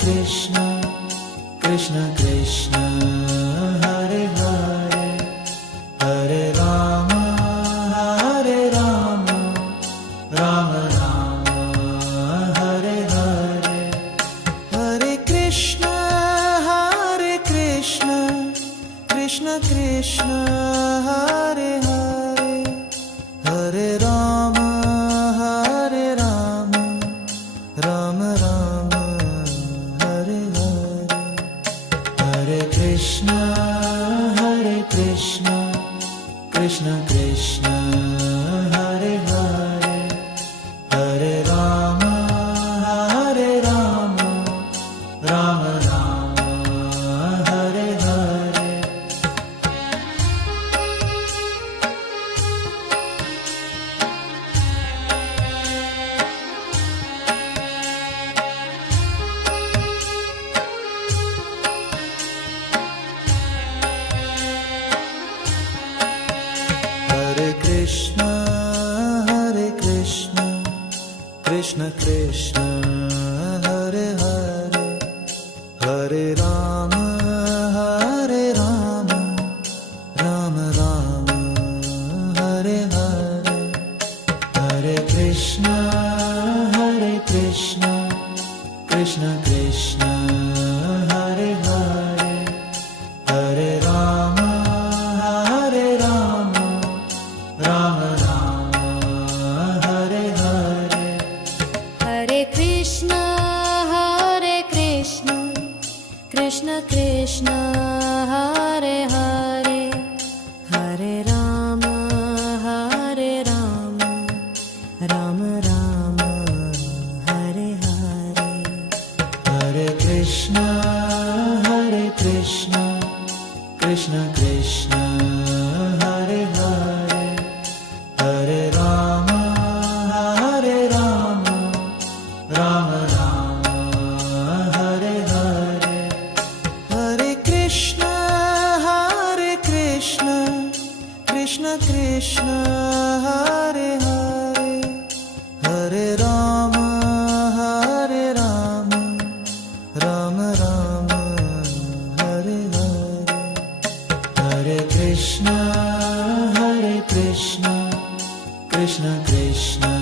Krishna Krishna Krishna Hare Hare Hare Rama Hare Rama Rama Rama Hare Hare Hare Krishna Krishna Krishna Hare Hare Hare Rama Rama Rama Hare Hare Hare Krishna Krishna Krishna Hare Hare Hare Rama Rama Rama Hare Hare Hare Krishna Krishna Krishna Hare Hare Hare Rama Rama Rama Hare Hare Hare Krishna Krishna Krishna Hare Hare Hare Rama Rama Rama Hare Hare Hare Krishna Krishna Krishna Hare Hare Hare Rama Rama Rama Hare Hare Hare Krishna Krishna Krishna Hare Hare Hare Rama Rama Rama Hare Hare Hare Krishna Krishna Krishna Hare Hare Hare Rama Rama Rama Hare Hare Hare Krishna Krishna Krishna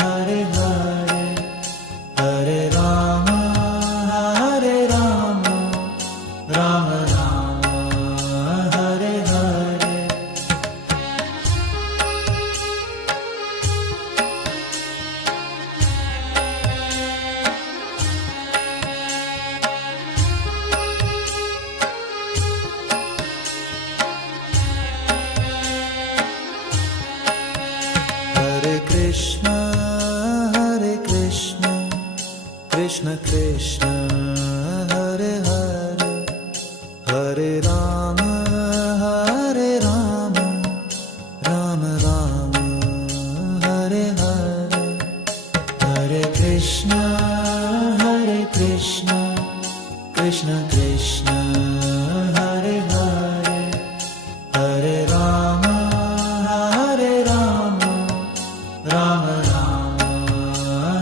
Hare Hare Hare Rama Rama Rama Hare Hare Hare Krishna Krishna Krishna Hare Hare Hare Rama Rama Rama Hare Hare Hare Krishna Krishna Krishna Hare Hare Hare Rama Rama Rama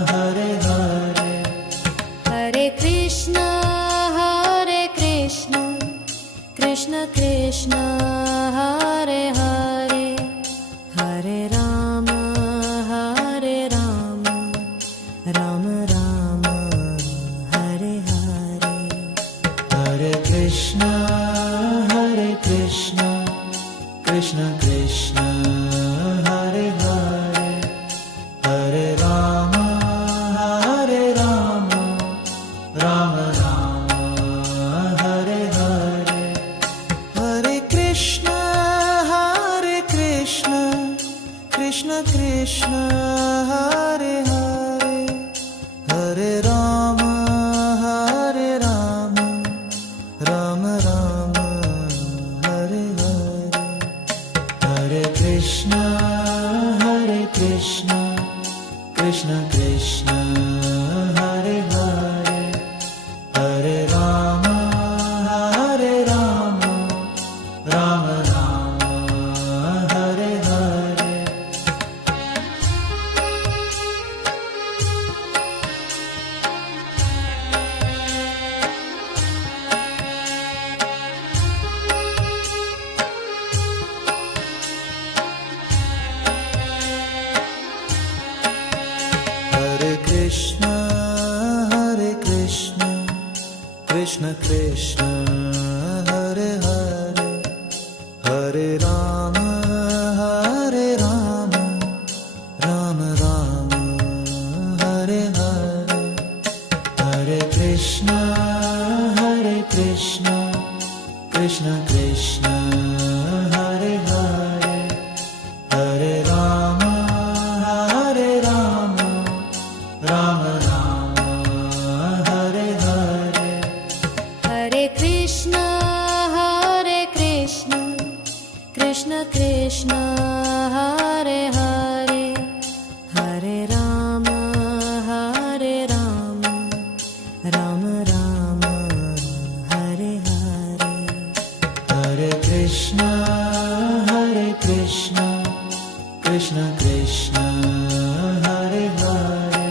Hare Hare Hare Krishna Krishna Krishna Hare Hare Hare Rama Rama Rama Hare Hare Hare Krishna Krishna Krishna Hare Hare Hare Rama Rama Rama Hare Hare Hare Krishna Krishna Krishna Hare Hare Hare Rama Rama Rama Hare Hare Hare Krishna Krishna Krishna Hare Hare Hare Krishna Krishna Hare Hare Hare Rama Hare Rama Rama Rama Hare Hare Hare Krishna Krishna Krishna Hare Hare Hare Rama Rama Rama Hare Hare Hare Krishna Krishna Krishna Hare Hare Hare Rama Rama Rama Hare Hare Hare Krishna Krishna Krishna Hare Hare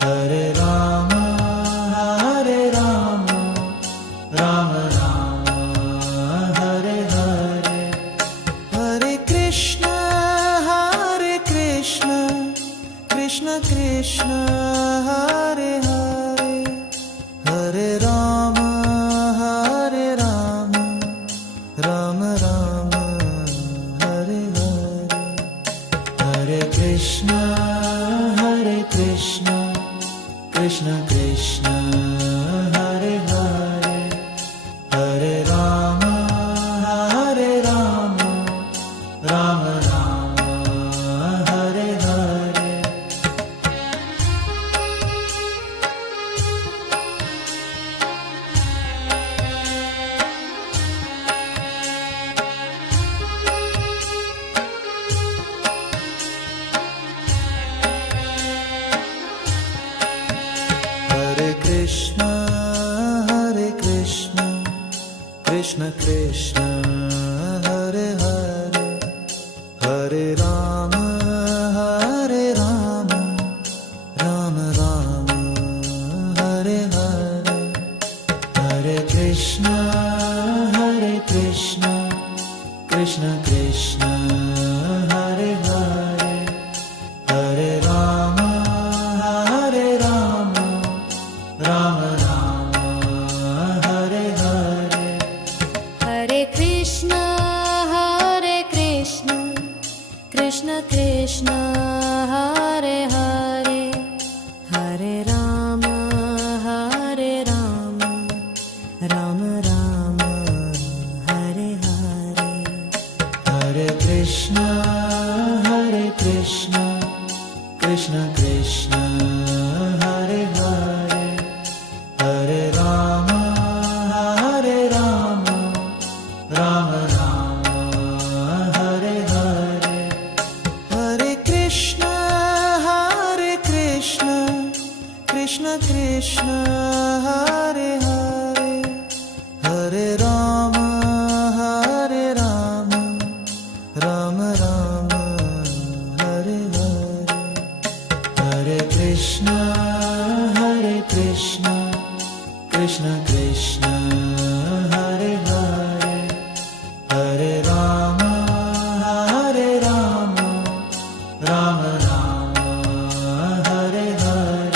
Hare Rama Rama Rama Hare Hare Hare Krishna Krishna Krishna Hare Hare Hare Rama Rama Rama Hare Hare Hare Krishna Krishna Krishna Hare Hare Hare Rama Rama Rama Hare Hare Hare Krishna Krishna Krishna Hare Hare Hare Rama Rama Rama Hare Hare Hare Krishna Krishna Krishna Hare Hare Hare Rama Rama Rama Hare Hare Hare Krishna Krishna Hare Hare Hare Rama Rama Rama Hare Hare Hare Krishna Krishna Krishna Hare Hare Hare Rama Rama Rama Hare Hare Hare Krishna Krishna Hare Hare Hare Rama Rama Rama Hare Hare Hare Krishna Krishna Hare Hare Hare Rama Rama Rama Hare Hare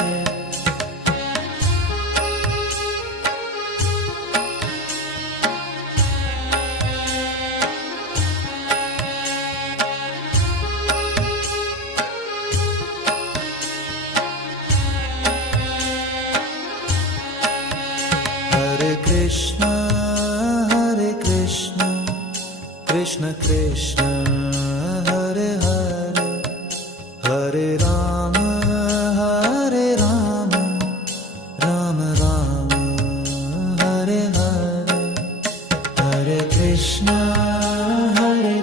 Hare Krishna Krishna Hare Hare Hare Rama Rama Rama Hare Hare Hare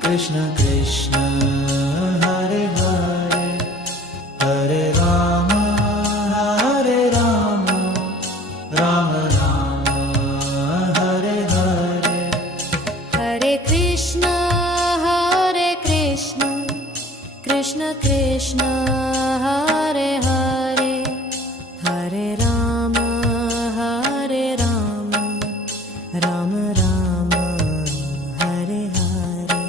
Krishna Krishna Hare Hare Hare Rama Rama Rama Hare Hare Hare Krishna Krishna Hare Hare Hare Rama Rama Rama Hare Hare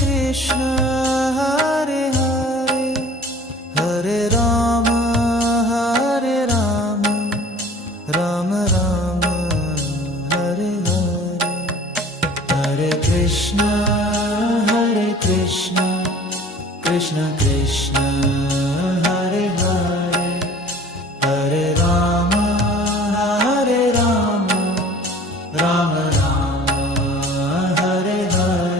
Krishna, Hare Hare, Hare Rama, Rama Rama, Hare Hare, Hare Krishna, Krishna Krishna, Hare Hare, Hare Rama, Rama Rama, Hare Hare.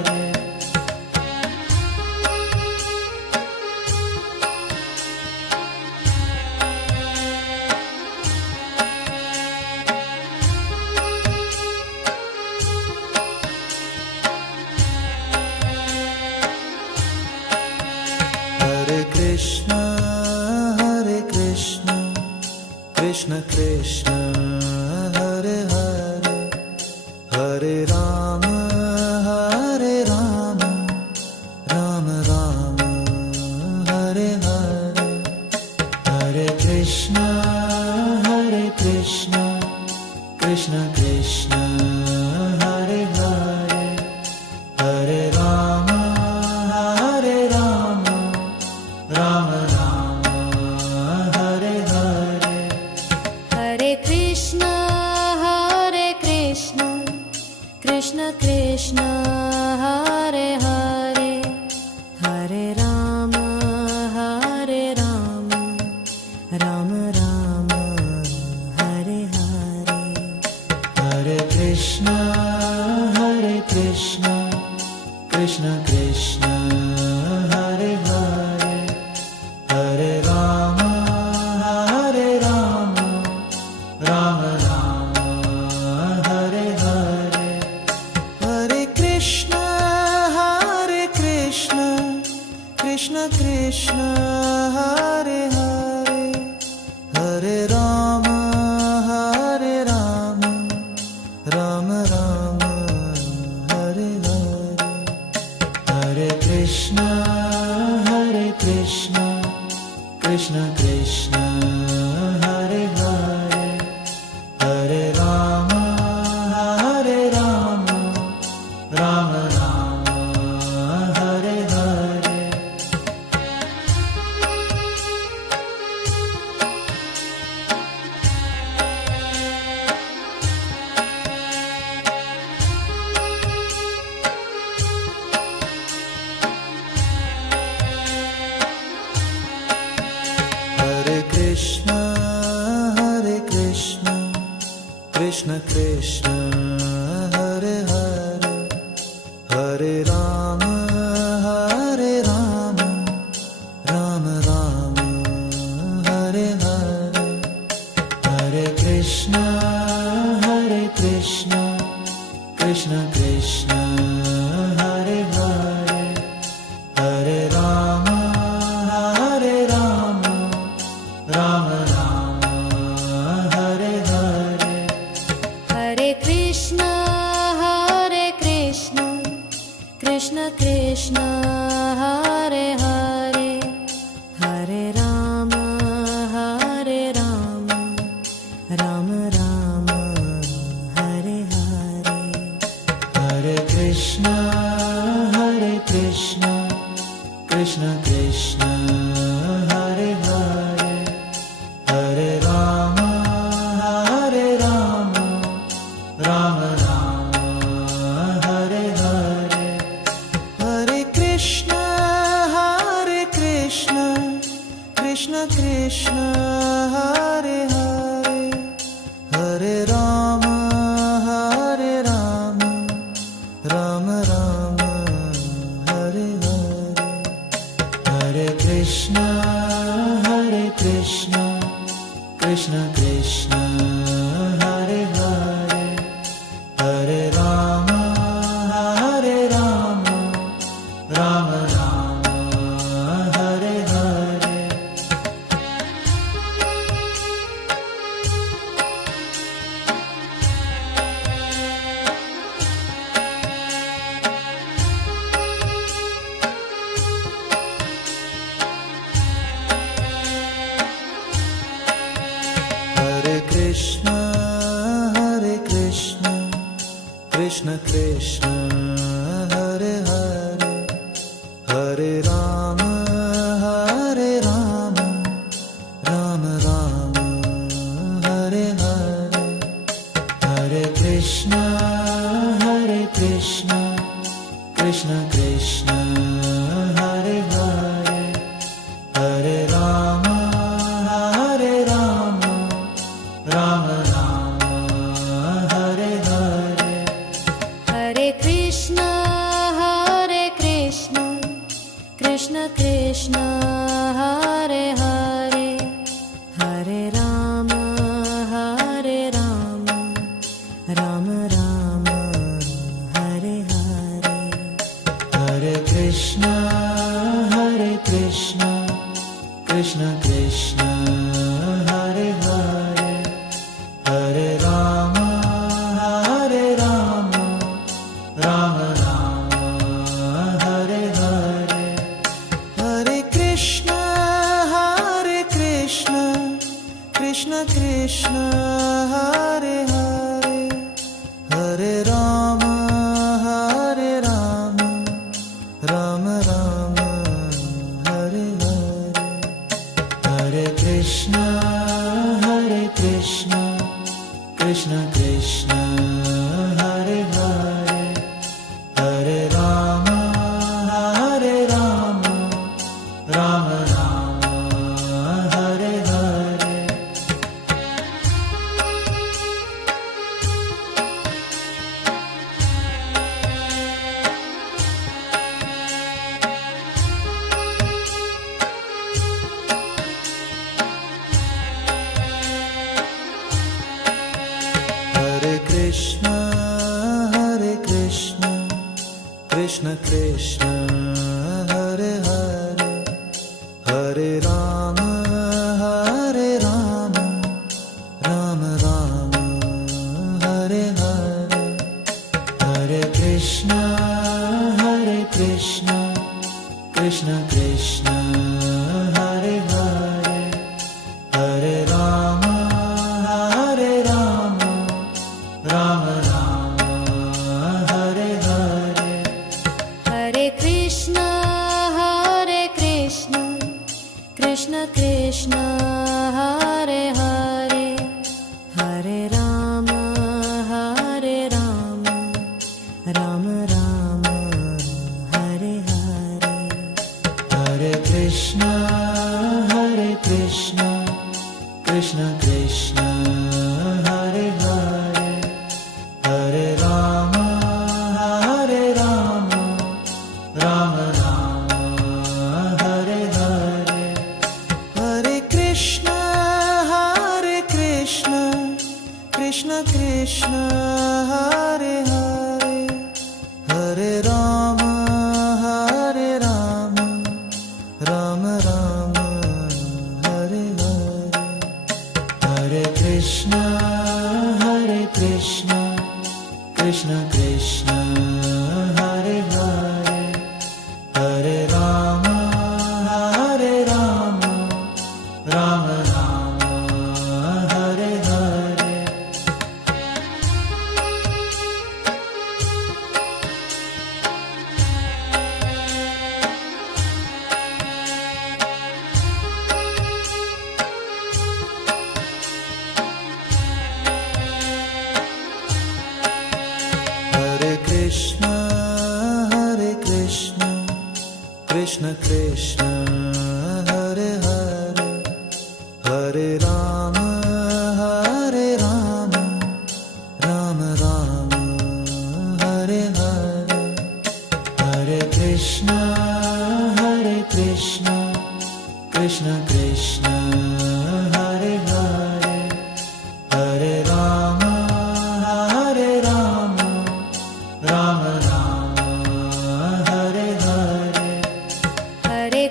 Hare Krishna, Krishna Krishna, Hare Hare, Hare Rama, Rama Rama, Hare Hare, Hare Krishna, Krishna Krishna, Hare Hare, Hare Rama, Rama Rama, Hare Hare. Hare Krishna, Krishna Krishna, Hare Hare, Hare Rama, Rama Rama, Hare Hare. Hare Krishna, Krishna Krishna, Hare Hare, Hare Rama, Rama Rama, Hare Hare. Hare Krishna, Krishna Krishna, Hare Hare, Hare Rama, Rama Rama, Hare Hare, Hare Krishna, Krishna Krishna, Hare Hare, Hare Rama, Rama Rama, Hare Hare. Hare Krishna, Krishna Krishna, Hare Hare, Hare Rama, Rama Rama, Hare Hare, Hare Krishna, Krishna Krishna, Hare Hare, Hare Rama, Rama Rama, Hare Hare. Hare Krishna, Krishna Krishna, Hare Hare, Hare Rama, Rama Rama, Hare Hare. Hare Krishna, Krishna Krishna, Hare Hare, Hare Rama, Rama Rama, Hare Hare. Hare Krishna, Krishna Krishna, Hare Hare, Hare Rama, Rama Rama, Hare Hare, Hare Krishna, Krishna Krishna, Hare Hare, Hare Rama, Rama Rama, Hare Hare. Hare Krishna, Krishna Krishna, Hare Hare, Krishna Krishna Hare Hare Hare Rama Hare Rama Rama Rama Hare Hare Hare Krishna Krishna Krishna Hare Hare Hare Rama Rama Rama Hare Hare Hare Krishna Krishna Krishna Hare Hare Hare Rama Rama Rama Hare Hare Hare Krishna Krishna Krishna Hare Hare Hare Rama Rama Rama Hare Hare Hare Krishna Krishna Krishna Hare Hare Hare Rama Rama Rama Hare Hare Hare Krishna Krishna Krishna Hare Hare Hare Rama Rama Hare Hare Hare Krishna Krishna Krishna Hare Hare Hare Rama Rama Rama Hare Hare Hare Krishna Krishna Krishna Hare Hare Hare Rama Rama Hare Hare Hare Krishna Krishna Hare Hare Hare Rama Rama Hare Hare Hare Krishna Krishna Hare Hare Hare Rama Rama Hare Hare Hare Krishna Krishna Hare Hare Hare Rama Rama Rama Hare Hare Hare Krishna Krishna Hare Hare Hare Rama Rama Hare Hare Hare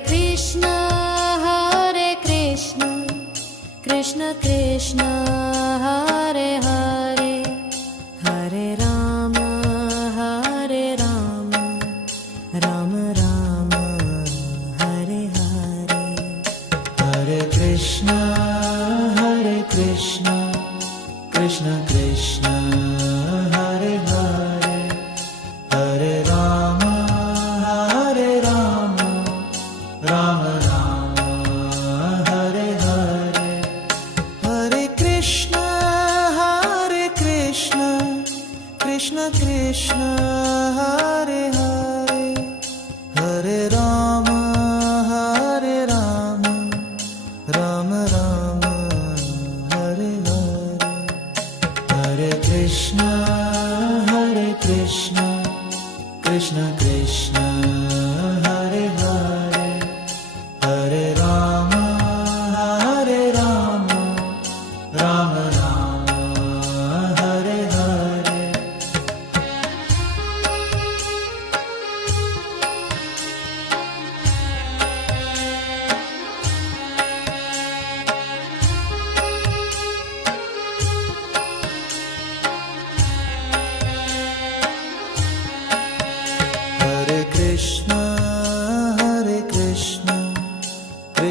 Krishna Krishna Hare Hare Hare Rama Rama Rama Hare Hare Hare Krishna Krishna Hare Hare Hare Rama Rama Hare Hare Hare Krishna Krishna Hare Hare Hare Rama Rama Hare Hare Hare Krishna Krishna Hare Hare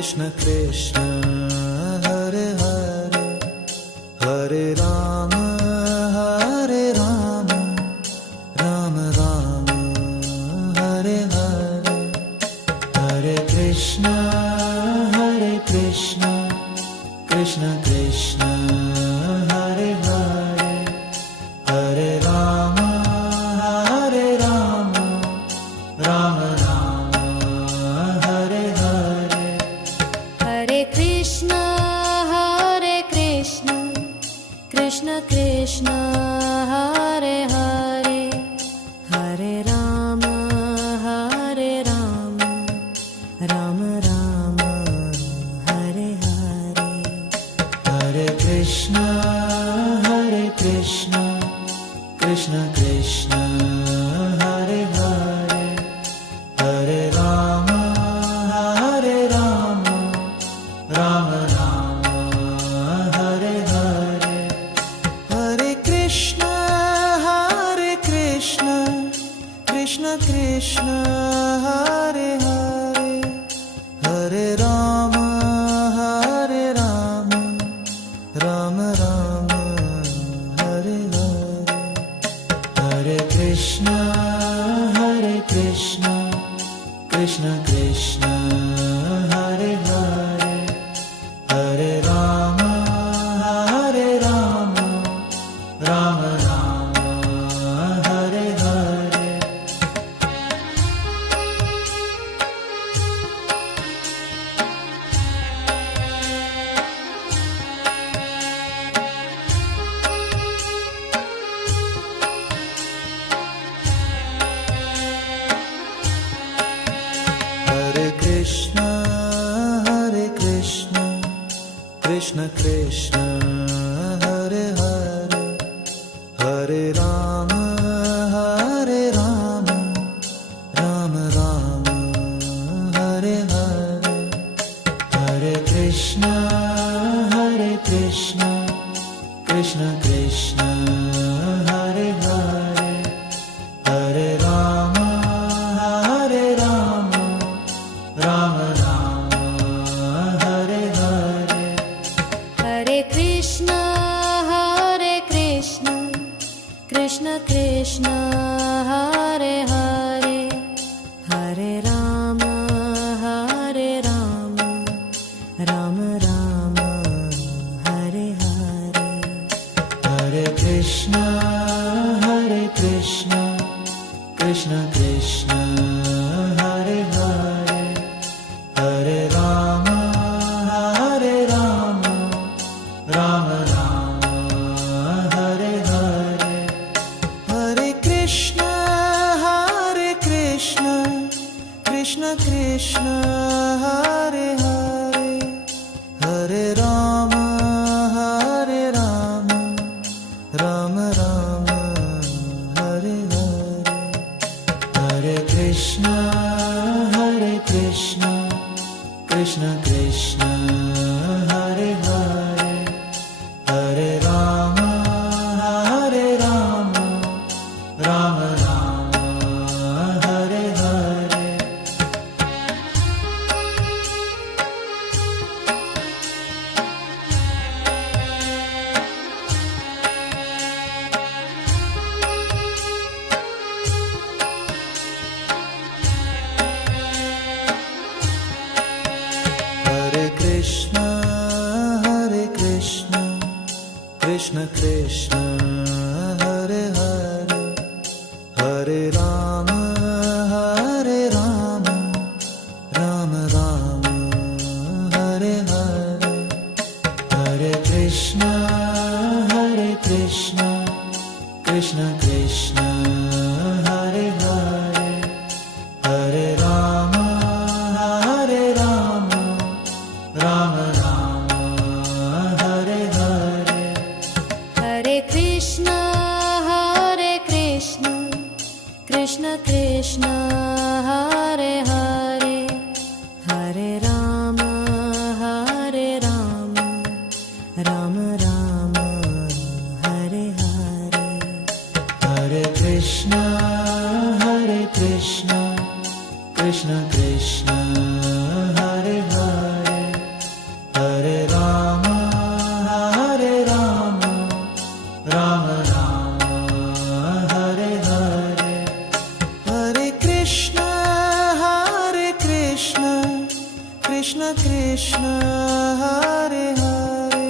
Krishna Krishna Hare Hare Hare Rama Hare Rama Rama Rama Hare Hare Hare Krishna Krishna Krishna Hare Hare Hare Rama Rama Rama Hare Hare Hare Krishna Krishna Krishna Hare Hare Hare Rama Rama Rama Hare Hare Hare Krishna Krishna Krishna Hare Hare Hare Rama Rama Rama Hare Hare Hare Krishna Krishna Krishna Hare Hare Hare Rama Rama Rama Hare Hare Hare Krishna Krishna Krishna Hare Hare Hare Rama Rama Rama Hare Hare Hare Krishna Krishna Krishna Hare Hare Hare Rama Rama Rama Hare Hare Hare Krishna Krishna Krishna Hare Hare Hare Rama Rama Rama Hare Hare Hare Krishna Krishna Krishna Hare Hare Hare Rama Rama Rama Hare Hare Hare Krishna Krishna Krishna Hare Hare Hare Rama Rama Rama Hare Hare Hare Krishna Krishna Krishna Hare Hare Hare Rama Rama Rama Hare Hare Hare Krishna Krishna Krishna Hare Hare Hare Rama Rama Rama Hare Hare Hare Krishna Krishna Krishna Hare Hare Hare Rama Rama Rama Hare Hare Hare Krishna Krishna Krishna Hare Hare Hare Rama Rama Rama Hare Hare Hare Krishna Krishna Krishna Hare Hare Hare Rama Rama Rama Hare Hare Hare Krishna Krishna Krishna Hare Hare Krishna Krishna Hare Hare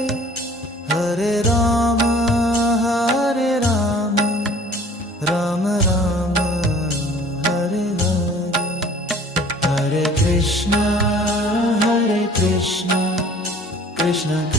Hare Ram Ram Ram Hare Hare Hare Krishna Krishna Krishna